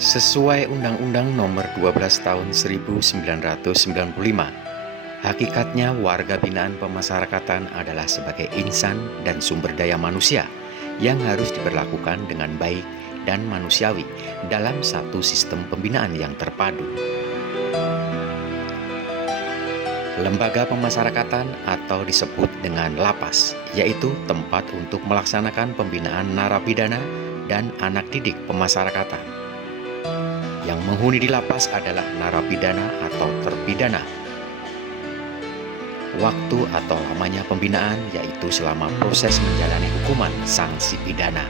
Sesuai Undang-Undang Nomor 12 Tahun 1995, hakikatnya warga binaan pemasyarakatan adalah sebagai insan dan sumber daya manusia yang harus diperlakukan dengan baik dan manusiawi dalam satu sistem pembinaan yang terpadu. Lembaga pemasyarakatan atau disebut dengan lapas, yaitu tempat untuk melaksanakan pembinaan narapidana dan anak didik pemasyarakatan. Yang menghuni di lapas adalah narapidana atau terpidana. Waktu atau lamanya pembinaan yaitu selama proses menjalani hukuman sanksi pidana.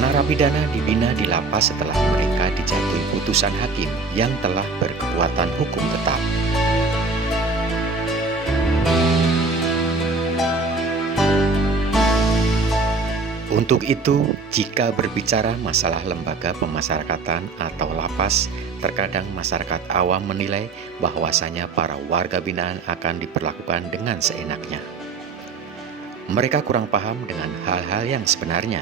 Narapidana dibina di lapas setelah mereka dijatuhi putusan hakim yang telah berkekuatan hukum tetap. Untuk itu, jika berbicara masalah lembaga pemasyarakatan atau lapas, terkadang masyarakat awam menilai bahwasanya para warga binaan akan diperlakukan dengan seenaknya. Mereka kurang paham dengan hal-hal yang sebenarnya.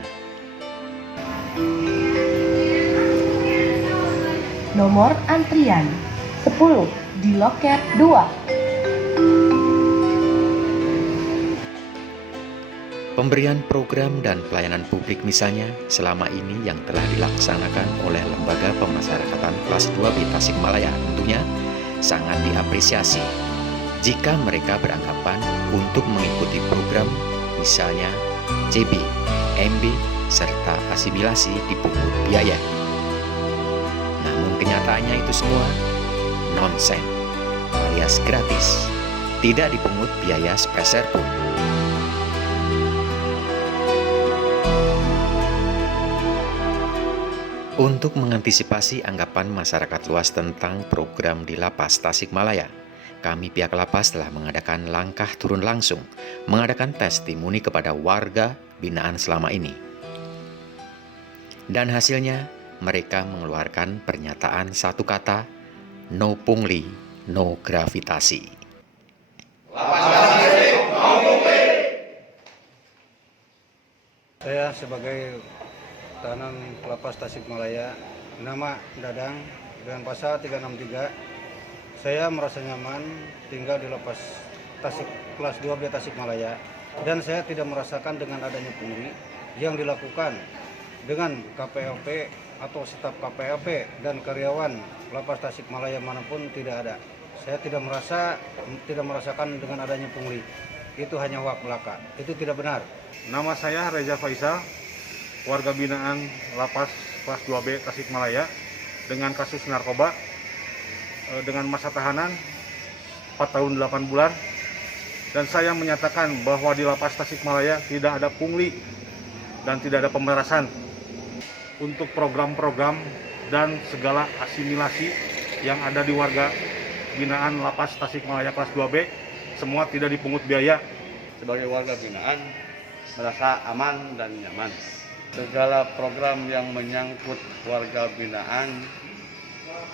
Nomor antrian 10 di loket 2. Pemberian program dan pelayanan publik misalnya selama ini yang telah dilaksanakan oleh Lembaga Pemasyarakatan Kelas 2B Tasikmalaya tentunya sangat diapresiasi jika mereka beranggapan untuk mengikuti program misalnya CB, MB, serta asimilasi dipungut biaya. Namun kenyataannya itu semua nonsen alias gratis, tidak dipungut biaya sepeser pun. Untuk mengantisipasi anggapan masyarakat luas tentang program di Lapas Tasikmalaya, kami pihak lapas telah mengadakan langkah turun langsung, mengadakan testimoni kepada warga binaan selama ini. Dan hasilnya, mereka mengeluarkan pernyataan satu kata, no pungli, no gravitasi. Lapas Tasik, no pungli. Saya sebagai tahanan Lapas Tasikmalaya, nama Dadang dengan pasal 363. Saya merasa nyaman tinggal di Lapas Tasik kelas 2B Tasikmalaya dan saya tidak merasakan dengan adanya pungli yang dilakukan dengan KPLP atau staf KPLP dan karyawan Lapas Tasikmalaya manapun tidak ada. Saya tidak merasakan dengan adanya pungli. Itu hanya hoak belaka. Itu tidak benar. Nama saya Reza Faisal, warga binaan Lapas kelas 2B Tasikmalaya dengan kasus narkoba dengan masa tahanan 4 tahun 8 bulan, dan saya menyatakan bahwa di Lapas Tasikmalaya tidak ada pungli dan tidak ada pemerasan. Untuk program-program dan segala asimilasi yang ada di warga binaan Lapas Tasikmalaya kelas 2B semua tidak dipungut biaya. Sebagai warga binaan merasa aman dan nyaman. Segala program yang menyangkut warga binaan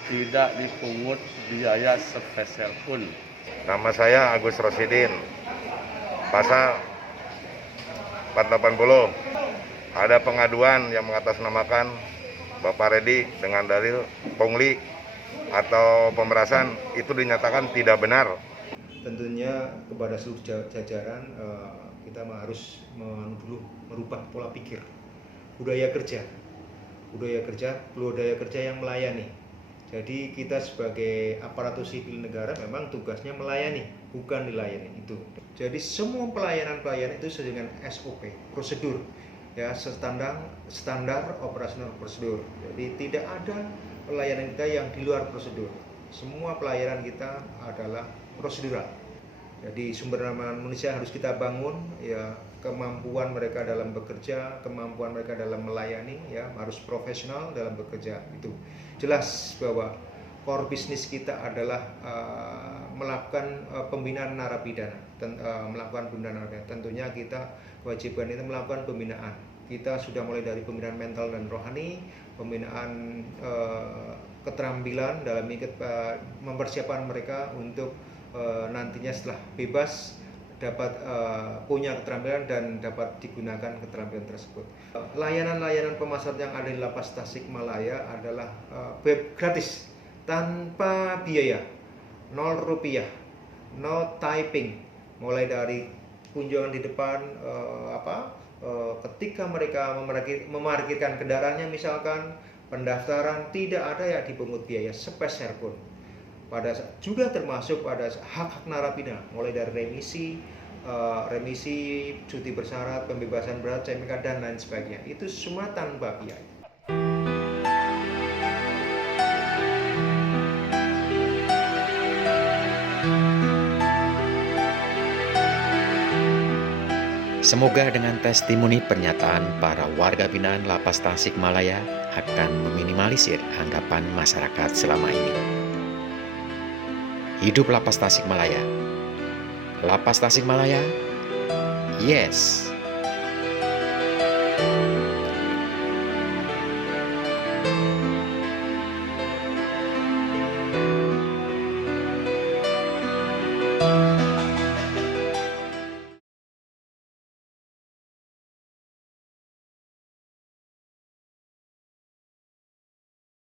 tidak dipungut biaya sepeser pun. Nama saya Agus Rosidin, pasal 480. Ada pengaduan yang mengatasnamakan Bapak Redi dengan dalil pungli atau pemerasan, itu dinyatakan tidak benar. Tentunya kepada seluruh jajaran kita harus merubah pola pikir, budaya kerja yang melayani. Jadi kita sebagai aparatur sipil negara memang tugasnya melayani, bukan dilayani itu. Jadi semua pelayanan itu sesuai dengan SOP, prosedur, ya, standar operasional prosedur. Jadi tidak ada pelayanan kita yang di luar prosedur. Semua pelayanan kita adalah prosedural. Jadi sumber daya manusia harus kita bangun, ya, kemampuan mereka dalam bekerja, kemampuan mereka dalam melayani, ya, harus profesional dalam bekerja. Itu jelas bahwa core bisnis kita adalah melakukan pembinaan narapidana, Tentunya kita kewajiban itu melakukan pembinaan. Kita sudah mulai dari pembinaan mental dan rohani, pembinaan keterampilan dalam mempersiapkan mereka untuk nantinya setelah bebas punya keterampilan dan dapat digunakan keterampilan tersebut. Layanan-layanan pemasaran yang ada di Lapas Tasikmalaya adalah web gratis, tanpa biaya, 0 rupiah, no typing, mulai dari kunjungan di depan, ketika mereka memarkirkan kendaraannya misalkan, pendaftaran tidak ada yang dipungut biaya sepeser pun. Juga termasuk pada hak-hak narapidana, mulai dari remisi, cuti bersyarat, pembebasan bersyarat, CMK dan lain sebagainya. Itu semua tanpa biaya. Semoga dengan testimoni pernyataan para warga binaan Lapas Tasikmalaya akan meminimalisir anggapan masyarakat selama ini. Hidup Lapas Tasikmalaya. Lapas Tasikmalaya, yes.